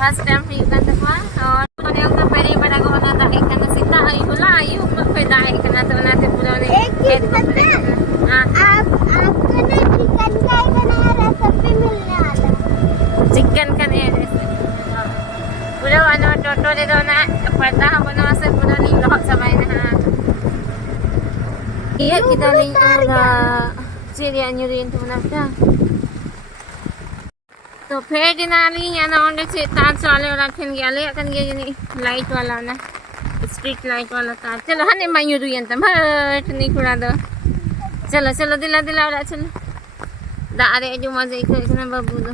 First time huyu kan teman, और yang terpilih pada gua nata ikan nasita ayu hula ayu magpeda ikan nato natin pulau ni. एक चीज पता है आपको ना चिकन का ही बनाया रेसिपी मिलने वाला चिकन का नहीं pulau ano toto dito na pada habang nasa pulau ni lahat sabay na. Iya kita ling na Syria nyurin tu na dah. तो फिर दिनाली यहाँ ना से तार चाले और रखन गया ले अकन गया जनी लाइट वाला ना स्ट्रीट लाइट वाला तार चलो हने मायूरू यंत मत नहीं खुला दो चलो चलो दिला दिला और चलो दारे जो मजे इतना बाबू दो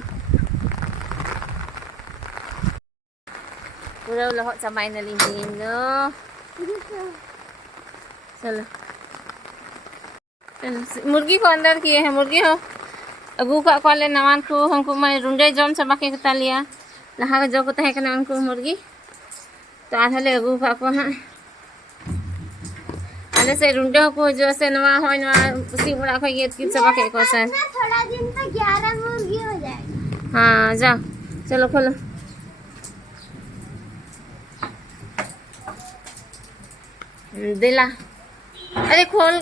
पूरा लहट समय न लीजिए दो चलो मुर्गी को अंदर किए हैं मुर्गी हो अगू का वाले नवान को हमको मैं रुंडे जम सब बाकी कता लिया लहा जो को तहे कना उनको मुर्गी तो आधले अगू का को हां अले से रुंडे को जो से नवा होय नवा उसी बड़ा को ये सब बाकी को से थोड़ा दिन में 11 मुर्गी हो जाएगा हां जाओ चलो खोलो दिला अरे खोल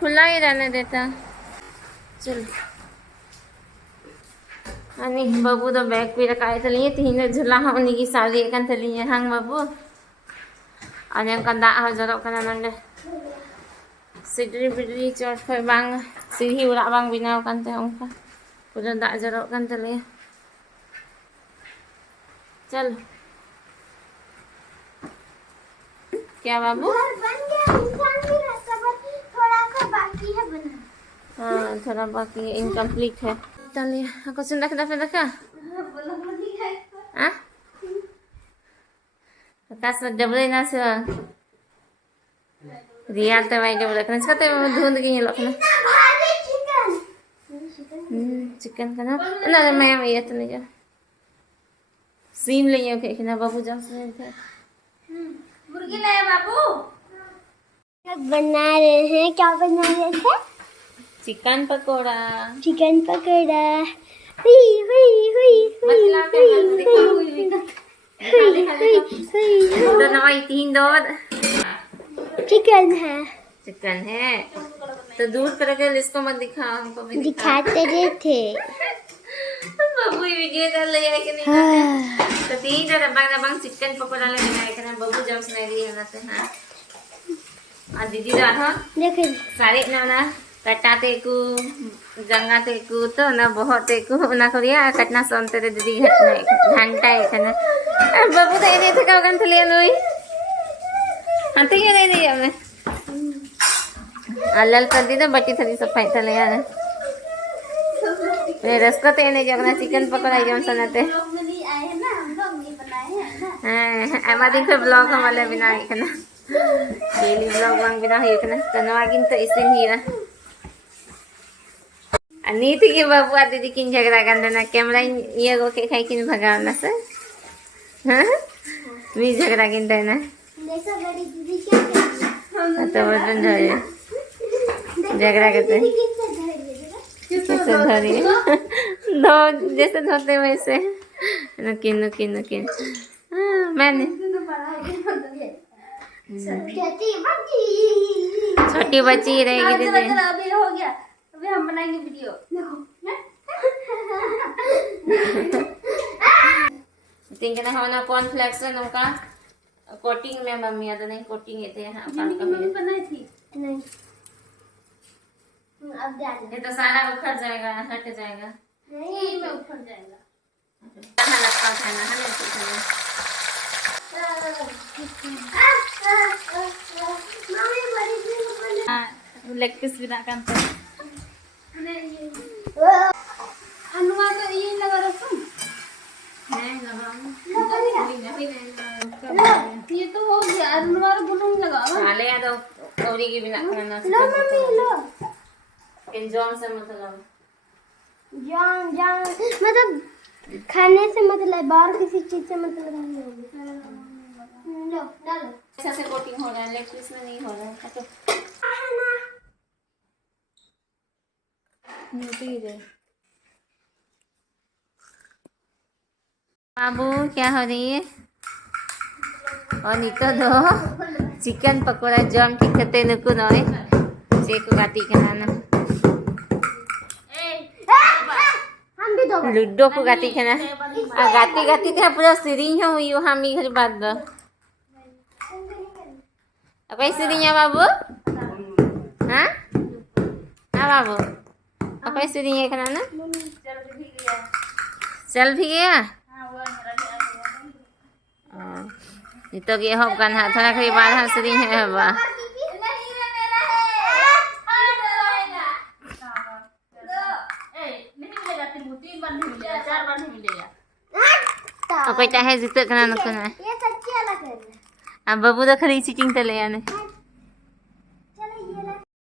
खुला ही रहने देता चलो अनि बाबू तो बैग पे रखाए थे लिए तीन झूला हमनी की साली एकन थे लिए हंग बाबू अनि अंकन दा हो जरो कना नंदे सिडरी बिडरी चढ़ खोय बांग सीढ़ी उड़ा बांग बिनाव कंते उनका पूरा दा जरो कंते लिए चलो क्या बाबू घर बन गया इंसान भी रहता बस थोड़ा सा बाकी है बना हाँ थोड़ा बाकी इनकम्प्लीट है चलिए aku sudah kita dah belum lihat ah kas double na se real तो भाई double kan सकते धुंध की ये लोग ना चिकन का ना ना मैं ये तो नहीं जा सीम ले ये के ना बाबू जा से मुर्गी लाया बाबू क्या बना रहे हैं क्या बना रहे थे चिकन पकोड़ा हुई हुई हुई मसला पे देखो तो नवाई तीन दो चिकन है तो दूर करके इसको मत दिखा हमको भी दिखाते रहे थे बाबू वीडियो कर लिया कि नहीं तो तीन जरा बंग चिकन पकोड़ा ले बनाए करना बाबू जब सुनाई दिया ना तो हां और दीदी रहा देखो सारे ना कटाते को जंगाते को तो ना बहुत को ना करिया कटना सोनते रे दीदी घंटा है ना बाबू तो ये थे का गन थले लोई हंते के नहीं दिया मैं अल्लाह कर दी तो बटी थली सफाई थले यार मैं रस्ता ते नहीं जगना चिकन पकोड़ा जम सनाते लोग नहीं आए हैं ना हम लोग नहीं बनाए हैं ना हां एमा दिन पे ब्लॉग वाले बिना इकना डेली ब्लॉग वांग बिना है इकना तनवागिन तो इसे ही ना नीति के बाबू आ दीदी किन झगड़ा कर देना कैमरा ये गो के खाई किन भगावना से हां मी झगड़ा किन देना देखो बड़ी दीदी क्या कर रही है तो बदन धरे झगड़ा करते कैसे धरी दो जैसे धोते वैसे नुकिन मैंने छोटी बच्ची रहेगी दीदी अभी हो गया अभी हम बनाएंगे video tinggal na hawa na cornflakes na nung ka coating में मम्मी तो नहीं कोटिंग ये थे हाँ मम्मी बनाई थी नहीं अब डाल ये तो सारा उखड़ जाएगा हट जाएगा नहीं में उखड़ जाएगा कहाँ लगता था ना हमें मम्मी बड़ी सी लेग पीस बिना काम तो अनुवा तो ये लगा रखूं नहीं लगाऊं ये तो हो औरी की बिना खाना लो मम्मी लो एंजॉय से मतलब जान जान मतलब खाने से मतलब और किसी चीज से मतलब नहीं होगी। लो डालो ऐसा से कोटिंग हो रहा है लेकिन इसमें नहीं हो रहा है तो नीचे दे। बाबू क्या हो रही है और नहीं तो दो चिकन पकोड़ा जम की खते नुकु नोय चेक गाती खाना हम भी दो लूडो को गाती खाना आ गाती गाती थे पूरा सीरिंग है यू हम ही घर बात दो apa istrinya babu hah babu apa istrinya kenana selfie gaya itu gaya hop kan ha थोड़ा खरी बाद हा सीरिंग है बा कोई चाहे जीत करना न करना ये सच्ची अलग है अब बाबू तो खरी चीटिंग तो ले आने